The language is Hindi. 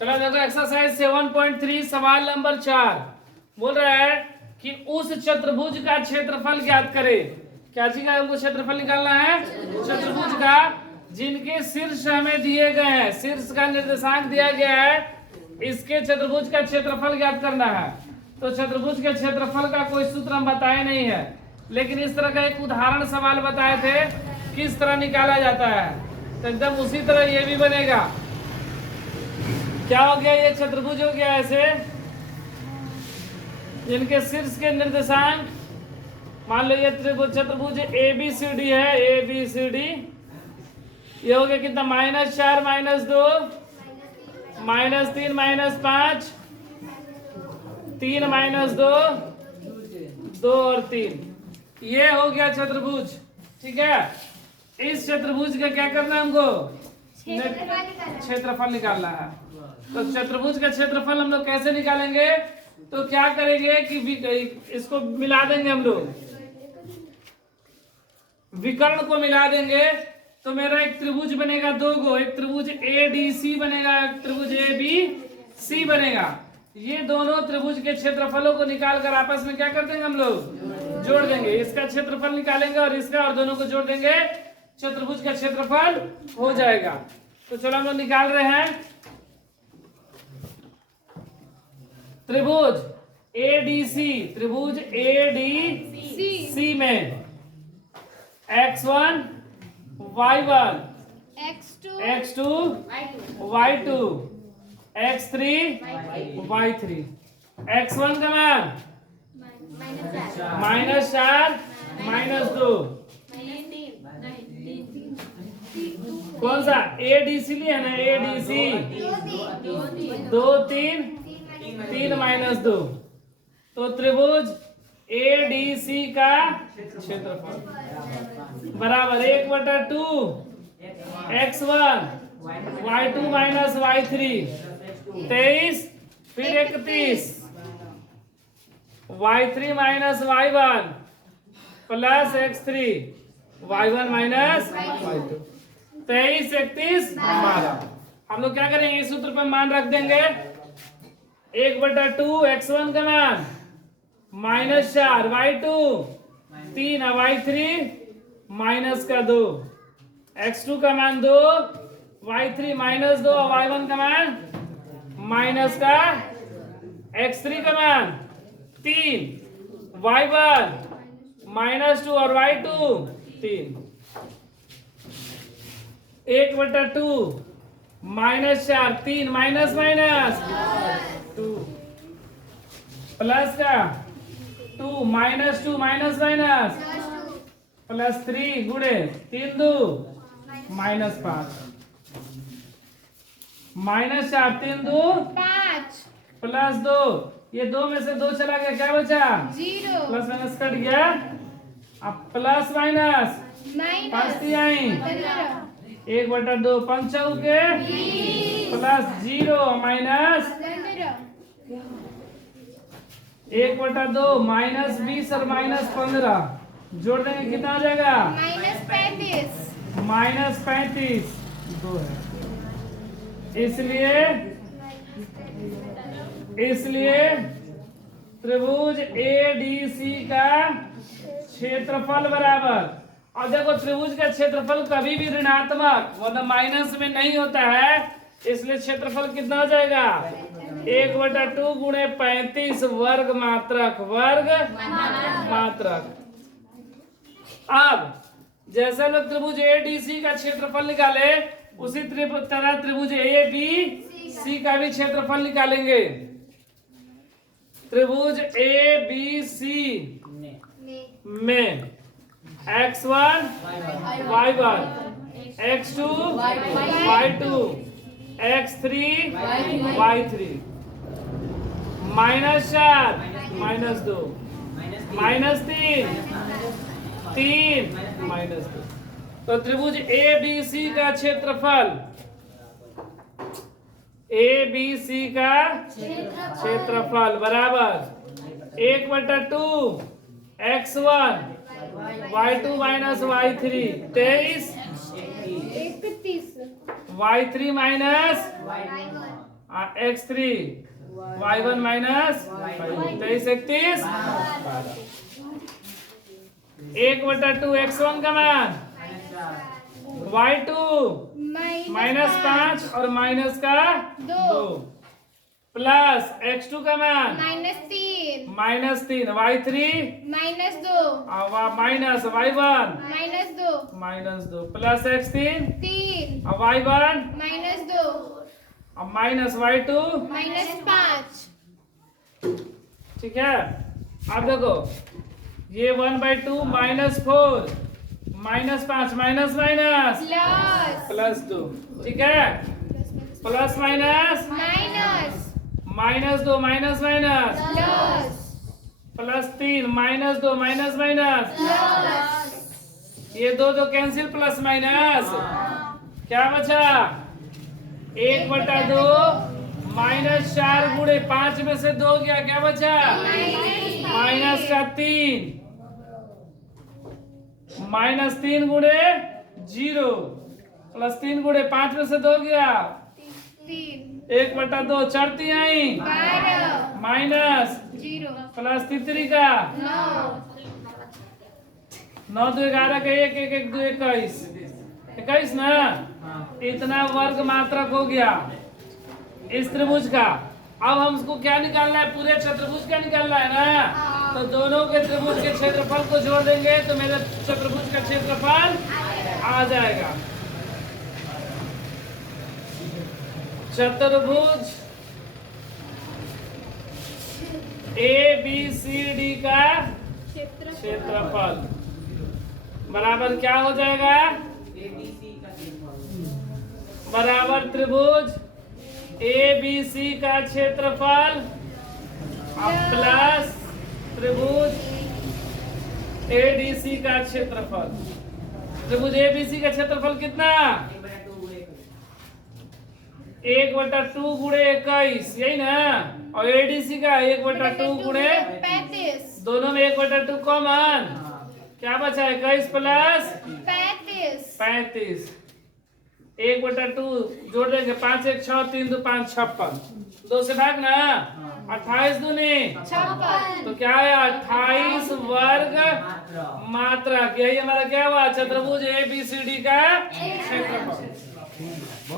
चलो देखो एक्सरसाइज 7.3 सवाल नंबर 4 बोल रहा है कि उस चतुर्भुज का क्षेत्रफल ज्ञात करे। क्या चीज का हमको क्षेत्रफल निकालना है? चतुर्भुज का, जिनके शीर्ष हमें दिए गए हैं, शीर्ष का निर्देशांक दिया गया है, इसके चतुर्भुज का क्षेत्रफल ज्ञात करना है। तो चतुर्भुज के क्षेत्रफल का कोई सूत्र हम बताए नहीं है, लेकिन इस तरह का एक उदाहरण सवाल बताए थे किस तरह निकाला जाता है। तो एकदम उसी तरह ये भी बनेगा। क्या हो गया? ये चतुर्भुज हो गया ऐसे, जिनके शीर्ष के निर्देशांक, मान लो ये चतुर्भुज ABCD है, ABCD। ये हो गया कितना? -4 -2 -3 -5 3 -2 2 और 3। ये हो गया चतुर्भुज। ठीक है, इस चतुर्भुज का क्या करना है हमको? क्षेत्रफल निकालना है। तो चतुर्भुज का क्षेत्रफल हम लोग कैसे निकालेंगे? तो क्या करेंगे कि इसको मिला देंगे हम लोग, विकर्ण को मिला देंगे। तो मेरा एक त्रिभुज बनेगा दो गो, एक त्रिभुज ADC बनेगा, एक त्रिभुज ABC बनेगा। ये दोनों त्रिभुज के क्षेत्रफलों को निकालकर आपस में क्या कर देंगे हम लोग? जोड़ देंगे। इसका क्षेत्रफल निकालेंगे और इसका, और दोनों को जोड़ देंगे, चतुर्भुज का क्षेत्रफल हो जाएगा। तो चलो हम लोग निकाल रहे हैं। त्रिभुज ADC, त्रिभुज ADC में X1 Y1 X2 Y2 X3 Y3। X1 का मान -4 -2, कौन सा? ADC लिया है ना, ADC 2 3 3 -2। तो त्रिभुज ADC का क्षेत्रफल बराबर 1/2 X1 Y2 -Y3 23, फिर 31 Y3 -Y1 plus X3 Y1 -Y2 23 31 12। हम लोग क्या करेंगे? इस सूत्र पर मान रख देंगे। 1/2 X1 का मान -4 Y2 3 Y3 -2 X2 का मान 2 Y3 -2 Y1 का मान X3 का मान 3 Y1 -2 और Y2 3। 1/2 -4 3 -2 प्लस का 2 -2 प्लस 3 गुणे 3 2 -5 -4 3 2 5 प्लस 2, ये 2 में से 2 चला गया, क्या बचा? 0 प्लस माइनस कट गया। अब प्लस माइनस 5 आई 1/2 पंचौ के प्लस 0 माइनस 1/2 -20 और -15 जोड़ देंगे, कितना हो जाएगा? -35 2 है। इसलिए त्रिभुज ADC का क्षेत्रफल बराबर, और देखो त्रिभुज का क्षेत्रफल कभी भी ऋणात्मक मतलब माइनस में नहीं होता है, इसलिए क्षेत्रफल कितना हो जाएगा? 1/2 गुणे 35 वर्ग मात्रक अब जैसे लोग त्रिभुज ADC का क्षेत्रफल निकाले, उसी तरह त्रिभुज ABC का भी क्षेत्रफल निकालेंगे। त्रिभुज ABC में X1 Y1 X2 Y2 X3 Y3 -4 -2 -3 3 -2। तो त्रिभुज ABC का क्षेत्रफल, ABC का क्षेत्रफल बराबर 1/2 X1 Y2 Y3 23 Y3 minus x3 y1 minus 23 31 1/2 x1 का मान y2 -5 और माइनस का 2 प्लस x2 का मान -3 -3 y3 -2 minus y1 -2 plus x3 3 y1 -2 minus y2 -5 ठीक है। अब देखो ये 1/2 -4 -5 माइनस माइनस प्लस +2 ठीक है। Plus minus -2 minus minus +3 -2 minus minus ये दो कैंसिल प्लस माइनस क्या बचा 1/2 -4 गुणे 5 में से 2 गया क्या बचा माइनस का 3 -3 गुणे 0 +3 गुणे 5 में से 2 गया 1/2 चढ़ती आई माइनस प्लस तितरी का 9 2 11 का 1 1 1 2 21 21 ना इतना वर्ग मात्रक हो गया इस त्रिभुज का। अब हमको क्या निकालना है पूरे चतुर्भुज का निकालना है ना, तो दोनों के त्रिभुज के क्षेत्रफल को जोड़ देंगे तो मेरे चतुर्भुज का क्षेत्रफल आ जाएगा। चतुर्भुज ABCD का क्षेत्रफल बराबर क्या हो जाएगा बराबर त्रिभुज ABC का क्षेत्रफल प्लस त्रिभुज ADC का क्षेत्रफल। त्रिभुज ABC का क्षेत्रफल कितना 1/2 गुणे 21 यही ना, और ADC का 1/2 गुणे 35 दोनों में 1/2 कॉमन क्या बचा 21 प्लस 35 1/2 जोड़ देंगे 5 1 6 3 2 5 56 2 से भाग ना 28 दूनी 56 तो क्या है 28 वर्ग मात्रक। यही हमारा क्या हुआ चतुर्भुज ABCD का क्षेत्रफल।